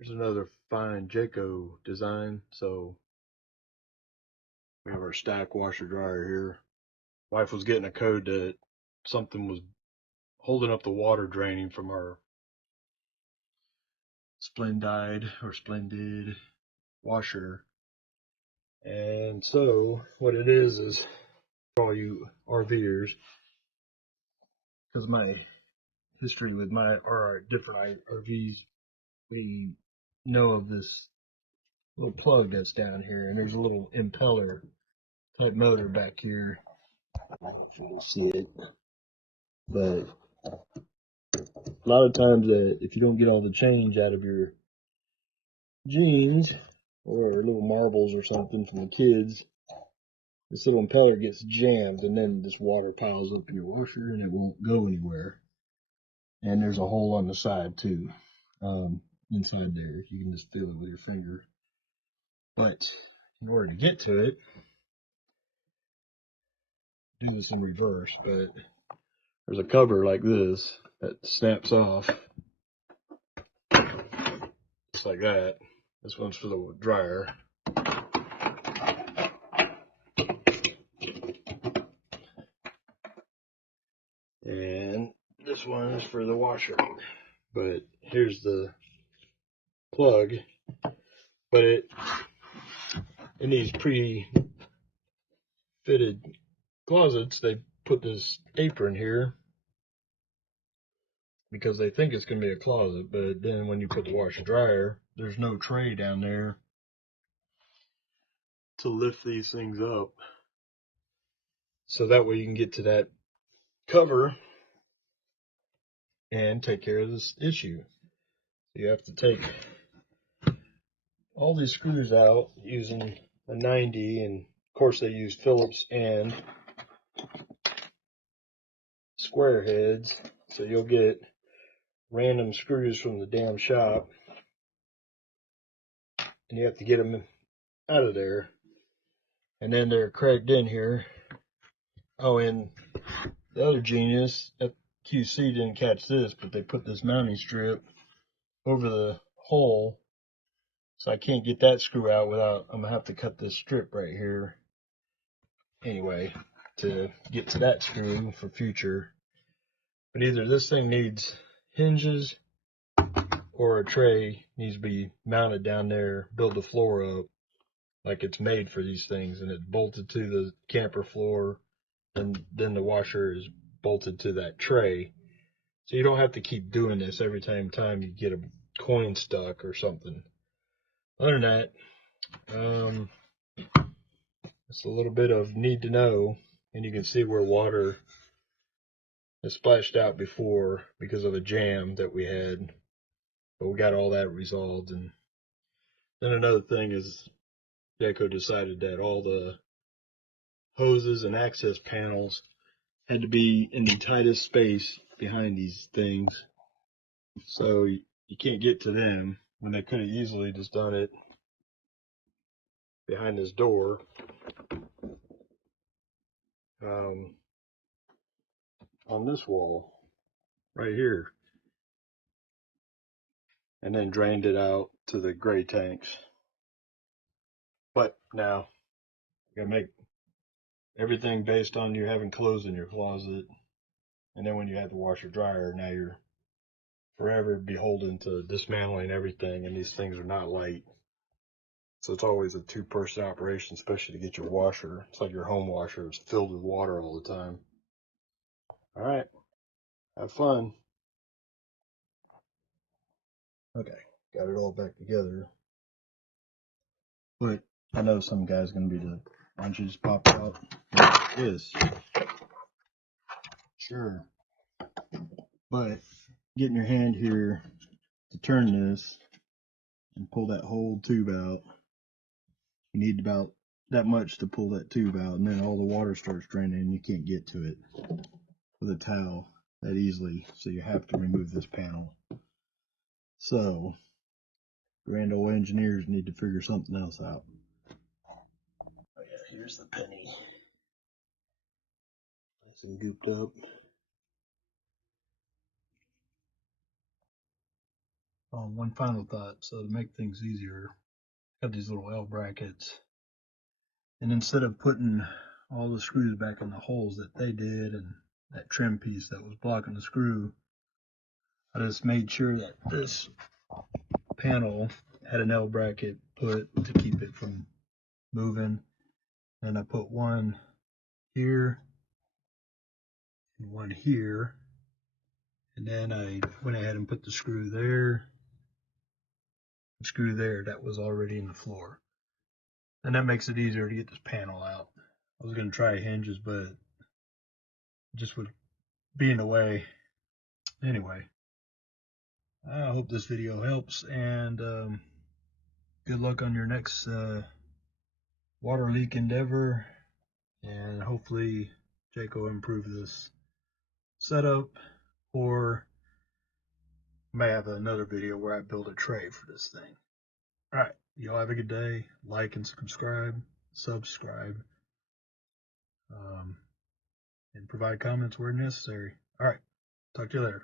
Here's another fine Jayco design. So we have our stack washer dryer here. Wife was getting a code that something was holding up the water draining from our Splendide washer. And so what it is for all you RVers, because my history with our different RVs, we know of this little plug that's down here, and there's a little impeller type motor back here. I don't know if you can see it, but a lot of times if you don't get all the change out of your jeans or little marbles or something from the kids, this little impeller gets jammed, and then this water piles up in your washer and it won't go anywhere. And there's a hole on the side too, inside there. You can just feel it with your finger. But in order to get to it, do this in reverse, but there's a cover like this that snaps off, just like that. This one's for the dryer. And this one is for the washer. But here's the plug. But in these pre-fitted closets, they put this apron here because they think it's going to be a closet. But then when you put the washer dryer, there's no tray down there to lift these things up. So that way you can get to that cover and take care of this issue. You have to take all these screws out using a 90, and of course they use Phillips and square heads, so you'll get random screws from the damn shop, and you have to get them out of there, and then they're cracked in here. Oh, and the other genius at QC didn't catch this, but they put this mounting strip over the hole, so I can't get that screw out without, I'm gonna have to cut this strip right here anyway to get to that screw for future. But either this thing needs hinges or a tray needs to be mounted down there, build the floor up like it's made for these things, and it's bolted to the camper floor, and then the washer is bolted to that tray. So you don't have to keep doing this every time you get a coin stuck or something. Other than that, it's a little bit of need to know, and you can see where water has splashed out before because of a jam that we had, but we got all that resolved. And then another thing is Jayco decided that all the hoses and access panels had to be in the tightest space behind these things, so you can't get to them, when they could have easily just done it behind this door. On this wall right here, and then drained it out to the gray tanks. But now you gotta make everything based on you having clothes in your closet, and then when you have the washer dryer, now you're forever beholden to dismantling everything, and these things are not light. So it's always a two-person operation, especially to get your washer. It's like your home washer. It's filled with water all the time. All right. Have fun. Okay. Got it all back together. But I know some guy's going to be the, why don't you just pop out like this? Sure. But getting your hand here to turn this and pull that whole tube out, you need about that much to pull that tube out, and then all the water starts draining and you can't get to it with a towel that easily, so you have to remove this panel. So grand old engineers need to figure something else out. Oh yeah, here's the penny. Nice and gooped up. One final thought. So to make things easier, I got these little L brackets, and instead of putting all the screws back in the holes that they did and that trim piece that was blocking the screw, I just made sure that this panel had an L bracket put to keep it from moving. And I put one here and one here, and then I went ahead and put the screw there, the screw there that was already in the floor. And that makes it easier to get this panel out. I was going to try hinges, but it just would be in the way. Anyway, I hope this video helps, and good luck on your next water leak endeavor, and hopefully Jake will improve this setup, or may have another video where I build a tray for this thing. Alright, y'all have a good day. Like and subscribe, and provide comments where necessary. Alright, talk to you later.